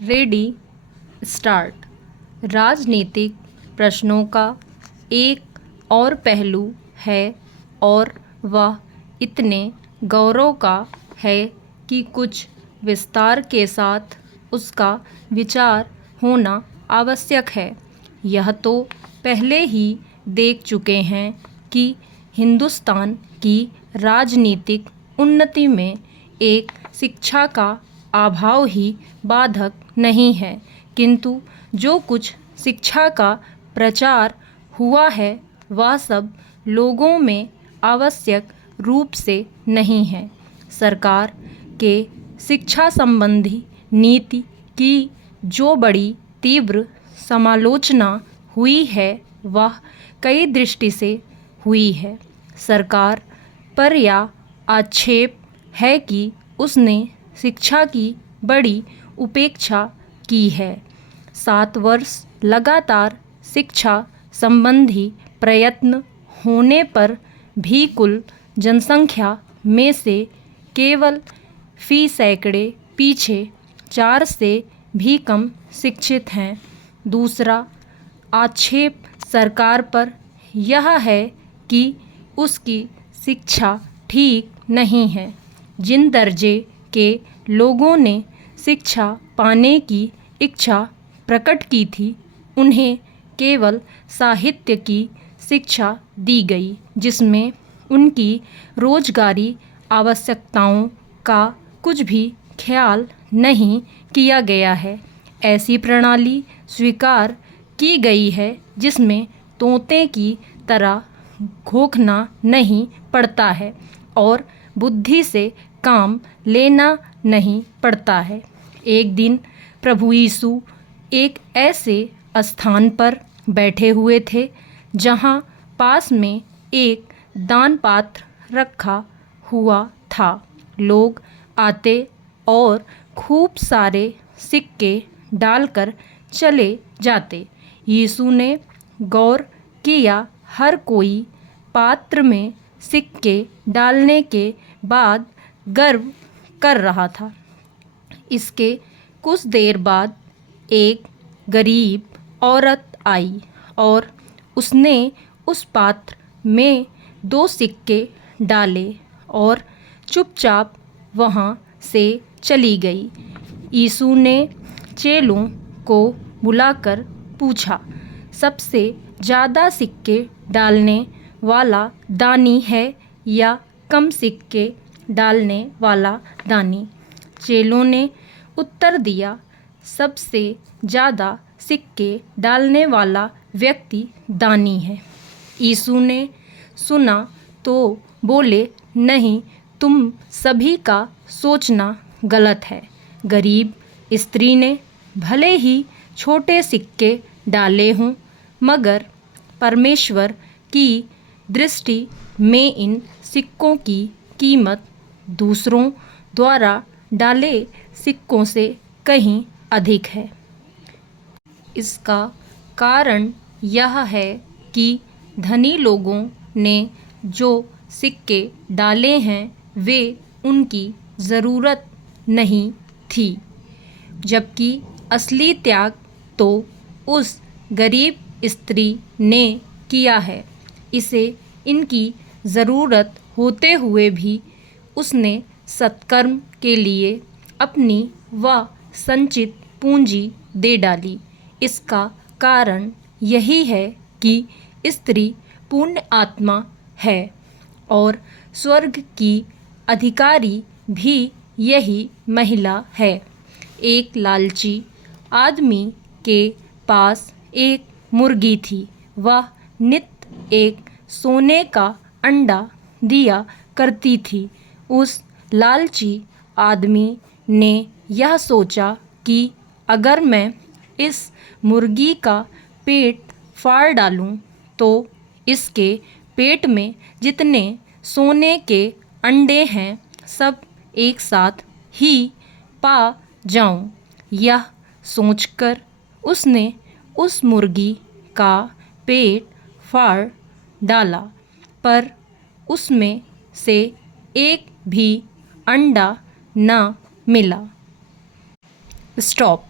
Ready start. राजनीतिक प्रश्नों का एक और पहलू है और वह इतने गौरव का है कि कुछ विस्तार के साथ उसका विचार होना आवश्यक है। यह तो पहले ही देख चुके हैं कि हिंदुस्तान की राजनीतिक उन्नति में एक शिक्षा का अभाव ही बाधक नहीं है, किंतु जो कुछ शिक्षा का प्रचार हुआ है वह सब लोगों में आवश्यक रूप से नहीं है। सरकार के शिक्षा संबंधी नीति की जो बड़ी तीव्र समालोचना हुई है वह कई दृष्टि से हुई है। सरकार पर यह आक्षेप है कि उसने शिक्षा की बड़ी उपेक्षा की है। 7 वर्ष लगातार शिक्षा संबंधी प्रयत्न होने पर भी कुल जनसंख्या में से केवल फी सैकड़े पीछे 4 से भी कम शिक्षित हैं। दूसरा आक्षेप सरकार पर यह है कि उसकी शिक्षा ठीक नहीं है। जिन दर्जे के लोगों ने शिक्षा पाने की इच्छा प्रकट की थी उन्हें केवल साहित्य की शिक्षा दी गई, जिसमें उनकी रोजगारी आवश्यकताओं का कुछ भी ख्याल नहीं किया गया है। ऐसी प्रणाली स्वीकार की गई है जिसमें तोते की तरह घोंकना नहीं पड़ता है और बुद्धि से काम लेना नहीं पड़ता है। एक दिन प्रभु यीशु एक ऐसे स्थान पर बैठे हुए थे जहाँ पास में एक दान पात्र रखा हुआ था। लोग आते और खूब सारे सिक्के डालकर चले जाते। यीशु ने गौर किया, हर कोई पात्र में सिक्के डालने के बाद गर्व कर रहा था। इसके कुछ देर बाद एक गरीब औरत आई और उसने उस पात्र में 2 सिक्के डाले और चुपचाप वहाँ से चली गई। यीशु ने चेलों को बुलाकर पूछा, सबसे ज़्यादा सिक्के डालने वाला दानी है या कम सिक्के डालने वाला दानी? चेलों ने उत्तर दिया, सबसे ज़्यादा सिक्के डालने वाला व्यक्ति दानी है। यीशु ने सुना तो बोले, नहीं, तुम सभी का सोचना गलत है। गरीब स्त्री ने भले ही छोटे सिक्के डाले हों, मगर परमेश्वर की दृष्टि में इन सिक्कों की कीमत दूसरों द्वारा डाले सिक्कों से कहीं अधिक है। इसका कारण यह है कि धनी लोगों ने जो सिक्के डाले हैं वे उनकी ज़रूरत नहीं थी, जबकि असली त्याग तो उस गरीब स्त्री ने किया है। इसे इनकी ज़रूरत होते हुए भी उसने सत्कर्म के लिए अपनी वह संचित पूंजी दे डाली। इसका कारण यही है कि स्त्री पुण्य आत्मा है और स्वर्ग की अधिकारी भी यही महिला है। एक लालची आदमी के पास एक मुर्गी थी। वह नित्य एक सोने का अंडा दिया करती थी। उस लालची आदमी ने यह सोचा कि अगर मैं इस मुर्गी का पेट फाड़ डालूं तो इसके पेट में जितने सोने के अंडे हैं सब एक साथ ही पा जाऊं। यह सोचकर उसने उस मुर्गी का पेट फाड़ डाला, पर उसमें से एक भी अंडा न मिला। स्टॉप।